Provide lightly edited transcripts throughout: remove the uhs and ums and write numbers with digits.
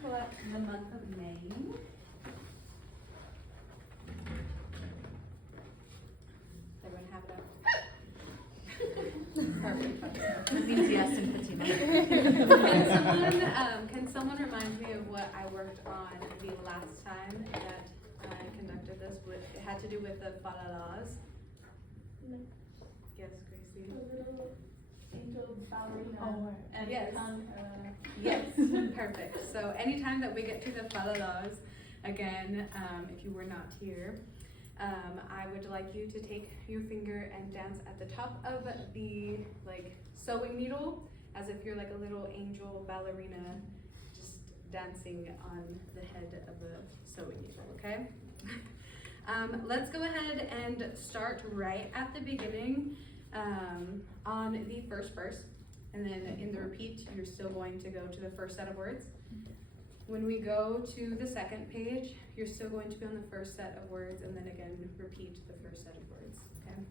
for the month of May. Everyone have it up? Perfect. That means yes in Fatima. Can someone remind me of what I worked on the last time that I conducted this with? It had to do with the falalas. Yes, Gracie. Angel ballerina. And yes. tongue, Yes, perfect. So anytime that we get to the falalas, again, if you were not here, I would like you to take your finger and dance at the top of the sewing needle, as if you're like a little angel ballerina, just dancing on the head of the sewing needle, okay? Let's go ahead and start right at the beginning on the first verse, and then in the repeat, you're still going to go to the first set of words. When we go to the second page, you're still going to be on the first set of words, and then again, repeat the first set of words, okay?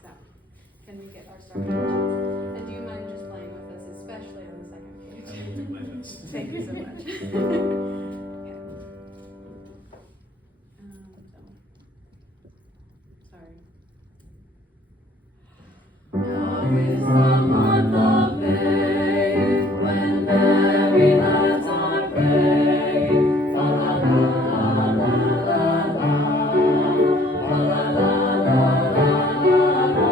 So, can we get our start? And do you mind just playing with us, especially on the second page? I will do my best. Thank you so much. Yeah. Sorry. Now is the month of May, when merry lads are gay. Fa la la la la la la, fa la la la la la.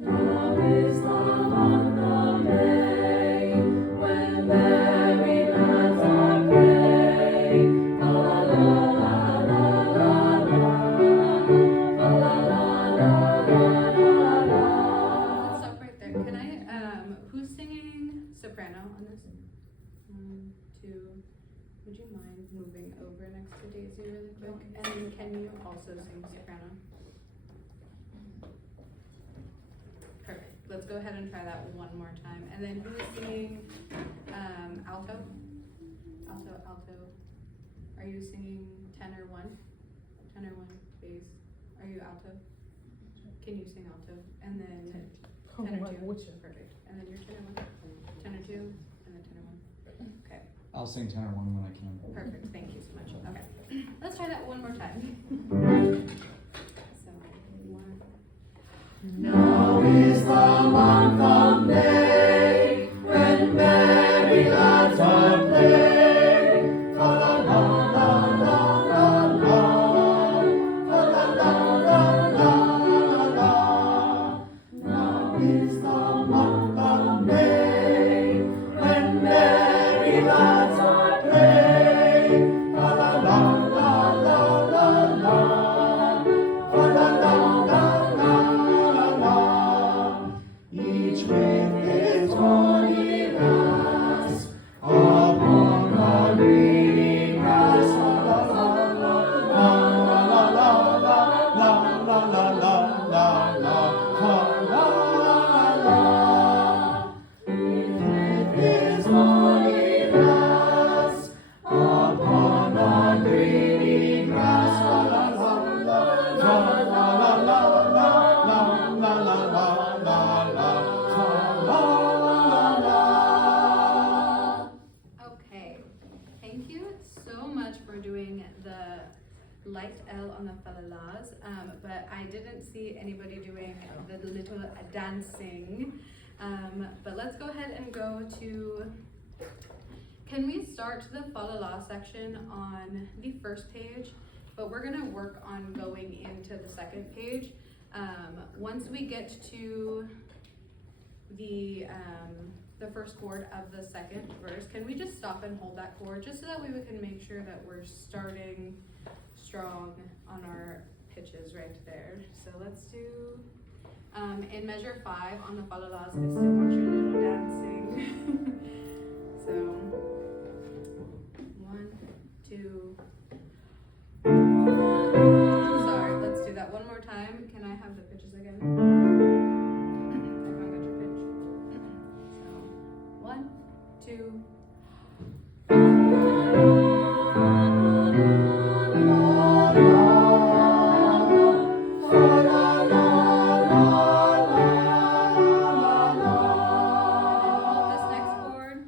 Now is the month of May, when merry lads are gay. Fa la la la la la la, fa la la la la la. Let's stop right there. Can I, who's singing soprano on this? 1, 2, would you mind moving over next to Daisy really quick? And then can you also sing soprano? Perfect. Let's go ahead and try that one more time. And then who is singing alto? Alto, alto. Are you singing tenor 1? Tenor 1, bass. Are you alto? Can you sing alto? And then tenor 2. Perfect. And then your tenor 1. Tenor 2, and then tenor 1. Okay. I'll sing tenor 1 when I can. Perfect. Thank you so much. Okay. Let's try that one more time. So 1. Now is the month of May, when merry lads are playing. Fa la la la la la la, fa la la la la la. Now is the month of May, when merry lads are playing. Fa la la la la la la, fa la la la la la. Each with his bonny lass, upon a green grass. La la la la la la la la la la la la la la la. Each with his bonny lass, upon a green grass. La la la la la la la la la la la. Okay. Thank you so much for doing the light L on the falalas, but I didn't see anybody doing the little dancing. But let's go ahead and go to, can we start the falala section on the first page? But we're gonna work on going into the second page. Once we get to the first chord of the second verse, can we just stop and hold that chord, just so that way we can make sure that we're starting strong on our pitches right there. So let's do, in measure 5 on the falalas, I still want your little dancing. So, 1, 2, sorry, let's do that one more time. Can I have the pitches again? Everyone got your pitch? So, 1, 2. This next chord.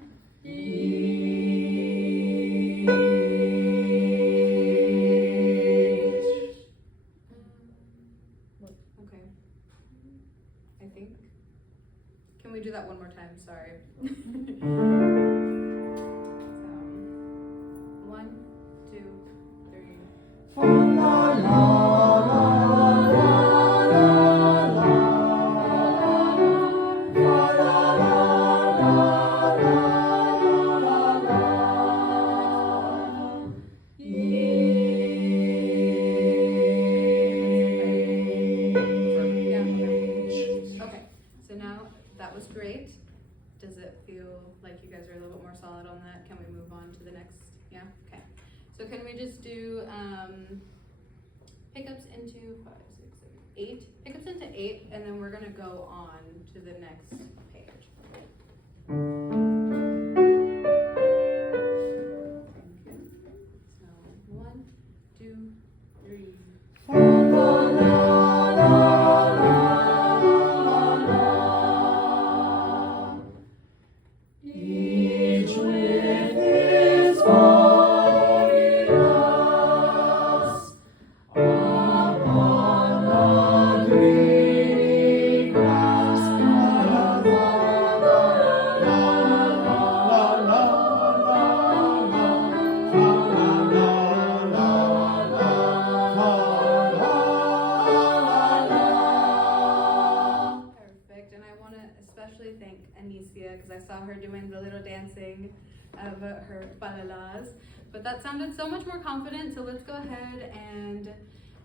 sorry. So, 1, 2, 3. Fa la la la la la la. Fa la la la la la la. Okay, so now that was great. Does it feel like you guys are a little bit more solid on that? Can we move on to the next? Yeah, okay. So can we just do pickups into 5, 6, 7, 8? Pickups into 8, and then we're gonna go on to the next page. Thank you. So 1, 2, 3. Fa la la la la la. Each with his body loves upon the green grass. La la la la la la la la. Fa la la la la. Fa la la la. Perfect, and I want to especially thank Anicia because I saw her doing the little dancing of her balalas, but that sounded so much more confident, so let's go ahead and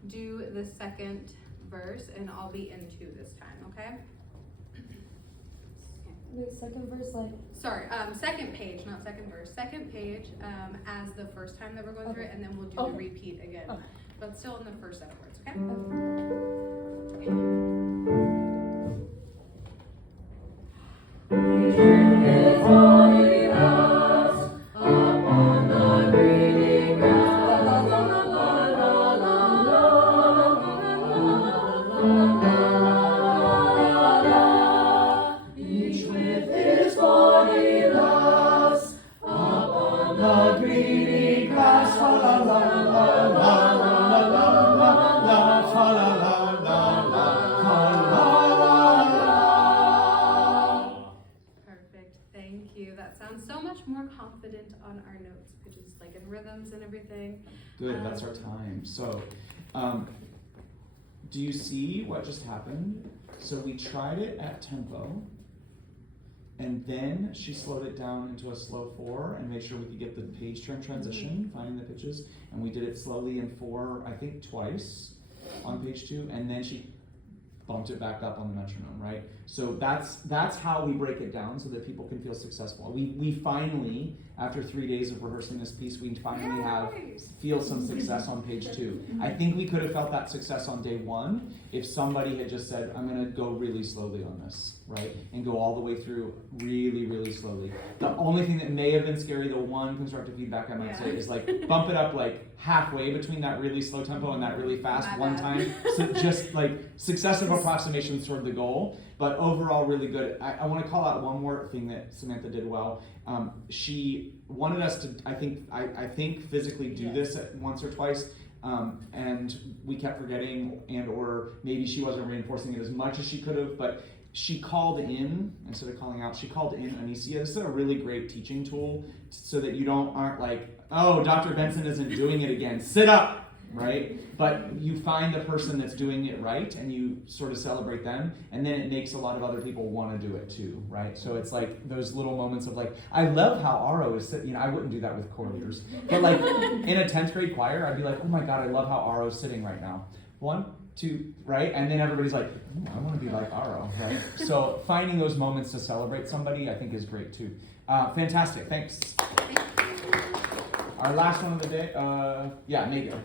do the second verse, and I'll be in 2 this time, okay? Wait, second verse, like, Sorry, second page, not second verse, second page as the first time that we're going through it, and then we'll do the Okay. repeat again, Okay. but still in the first set of words, okay? Each with his body loves upon the green grass. La la la la la la la la. Each with his body loves upon the green grass. Fa la la la la la la la la. Fa la la la la. Fa la la la. Perfect, thank you. That sounds so much more confident on our notes, which is like in rhythms and everything. Good, that's our time. So, do you see what just happened? So we tried it at tempo, and then she slowed it down into a slow 4 and made sure we could get the page turn transition, finding the pitches, and we did it slowly in 4, I think twice on page 2, and then she bumped it back up on the metronome, right? So that's how we break it down so that people can feel successful. We finally, after 3 days of rehearsing this piece, we finally feel some success on page 2. I think we could have felt that success on day 1 if somebody had just said, I'm gonna go really slowly on this, right? And go all the way through really, really slowly. The only thing that may have been scary, the one constructive feedback I might say, is like bump it up like halfway between that really slow tempo and that really fast one time. So just like successive approximations toward the goal, but overall really good. I want to call out one more thing that Samantha did well. She wanted us to, I think physically do this once or twice, and we kept forgetting, and or maybe she wasn't reinforcing it as much as she could have, but she called in, instead of calling out, she called in Anicia. This is a really great teaching tool so that you aren't like, oh, Dr. Benson isn't doing it again, sit up, right? But you find the person that's doing it right and you sort of celebrate them, and then it makes a lot of other people want to do it too, right? So it's like those little moments of like, I love how Aro is sitting, I wouldn't do that with choir leaders, but like in a 10th grade choir, I'd be like, oh my God, I love how Aro's sitting right now. 1, 2, right? And then everybody's like, I want to be like Aro, right? So finding those moments to celebrate somebody, I think is great too. Fantastic, thanks. Our last one of the day, Megan.